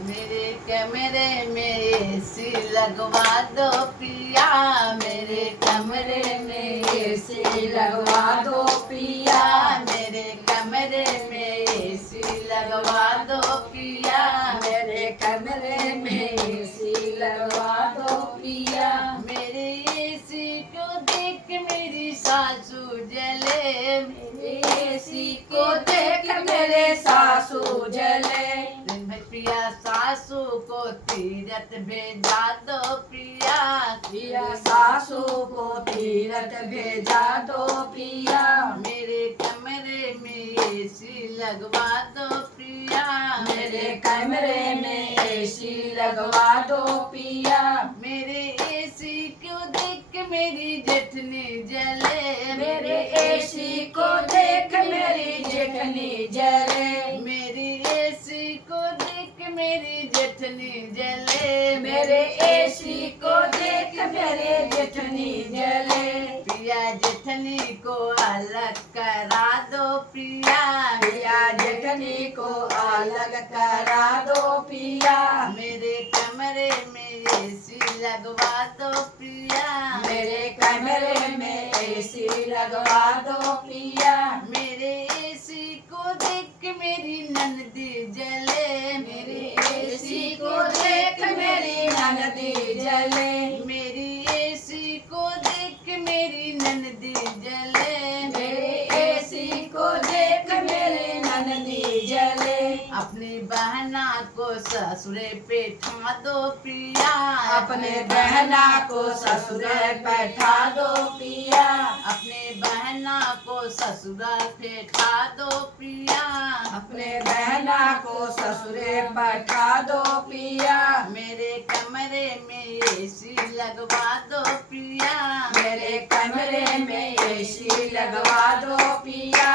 मेरे कमरे में एसी लगवा दो पिया, मेरे कमरे में एसी लगवा दो पिया, मेरे कमरे में एसी लगवा दो पिया, मेरे कमरे में एसी लगवा दो पिया। मेरे एसी को देख मेरी सासू जले, मेरे एसी को देख मेरे सासू जले। पिया सासू को तीरथ भेजा दो पिया, पिया सासू को तीरथ भेजा दो पिया। मेरे कमरे में एसी लगवा दो पिया, मेरे कमरे में एसी लगवा दो पिया। मेरे एसी को देख मेरी जेठनी जले, मेरे एसी को देख मेरी जेठनी जले। मेरी एसी को देख मेरी जेठनी जले, मेरे एसी को देख मेरे जेठनी जले। पिया जेठनी को अलग करा दो पिया, पिया जेठनी को अलग करा दो पिया। मेरे कमरे में एसी लगवा दो पिया, मेरे कमरे में एसी लगवा दो पिया। मेरे एसी को देख मेरी ननदी जले, मेरे एसी को देख मेरी ननदी जले। मेरी एसी को देख मेरी ननदी जले, मेरे एसी को देख मेरे ननदी जले। अपनी बहना को ससुरे बैठा दो पिया, अपने बहना को ससुरे बैठा दो पिया। अपने बहना को ससुरा बैठा दो पिया, अपने बहना को ससुरे बैठा दो पिया। मेरे कमरे में एसी लगवा दो पिया, मेरे कमरे में एसी लगवा दो पिया।